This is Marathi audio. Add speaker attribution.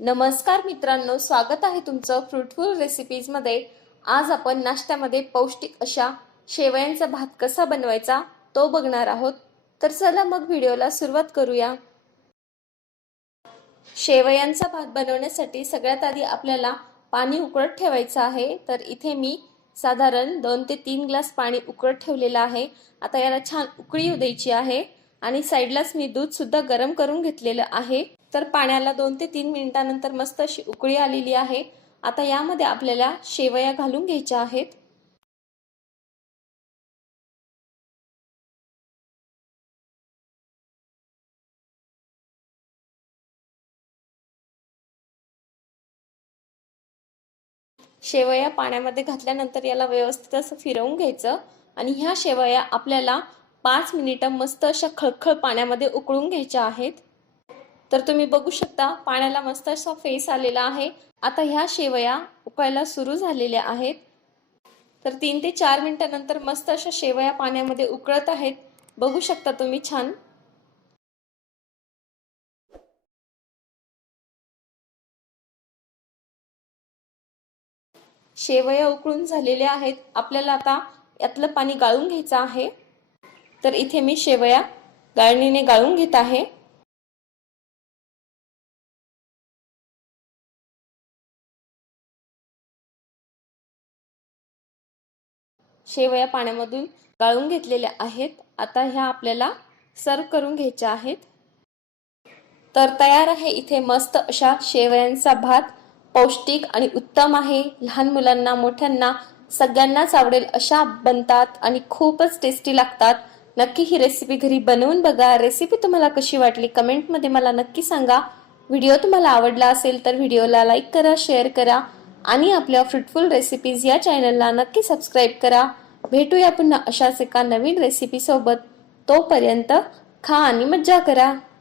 Speaker 1: नमस्कार मित्रांनो स्वागत आहे तुमचं फ्रुटफुल रेसिपीजमध्ये आज आपण नाश्त्यामध्ये पौष्टिक अशा शेवयांचा भात कसा बनवायचा तो बघणार आहोत. तर चला मग व्हिडिओला सुरुवात करूया. शेवयांचा भात बनवण्यासाठी सगळ्यात आधी आपल्याला पाणी उकळत ठेवायचं आहे. तर इथे मी साधारण दोन ते तीन ग्लास पाणी उकळत ठेवलेलं आहे. आता याला छान उकळी येऊ द्यायची आहे. आणि साईडलाच मी दूध सुद्धा गरम करून घेतलेलं आहे. तर पाण्याला दोन ते तीन मिनिटानंतर मस्त अशी उकळी आलेली आहे. आता यामध्ये आपल्याला शेवया घालून घ्यायच्या आहेत. शेवया पाण्यामध्ये घातल्यानंतर याला व्यवस्थित असं फिरवून घ्यायचं आणि ह्या शेवया आपल्याला पाच मिनिटं मस्त अशा खळखळ पाण्यामध्ये उकळून घ्यायच्या आहेत. तर तुम्ही बघू शकता पाण्याला मस्त असा फेस आलेला आहे. आता ह्या शेवया उकळायला सुरू झालेल्या आहेत. तर तीन ते चार मिनिटानंतर मस्त अशा शेवया पाण्यामध्ये उकळत आहेत. बघू शकता तुम्ही छान. शेवया उकळून झालेल्या आहेत. आपल्याला आता यातलं पाणी गाळून घ्यायचं आहे. तर इथे मी शेवया गाळणीने गाळून घेत आहे. शेवया पाण्यामधून गाळून घेतलेल्या आहेत. आता ह्या आपल्याला सर्व करून घ्यायच्या आहेत. तर तयार आहे इथे मस्त अशा शेवयांचा भात. पौष्टिक आणि उत्तम आहे. लहान मुलांना मोठ्यांना सगळ्यांनाच आवडेल अशा बनतात आणि खूपच टेस्टी लागतात. नक्की ही रेसिपी घरी बनवून बघा. रेसिपी तुम्हाला कशी वाटली कमेंटमध्ये मला नक्की सांगा. व्हिडिओ तुम्हाला आवडला असेल तर व्हिडिओला लाईक करा शेअर करा. आणि आपल्या फ्रुटफुल रेसिपीज या चॅनलला नक्की सबस्क्राईब करा. भेटूया पुन्हा अशाच एका नवीन रेसिपीसोबत तोपर्यंत खा आणि मज्जा करा.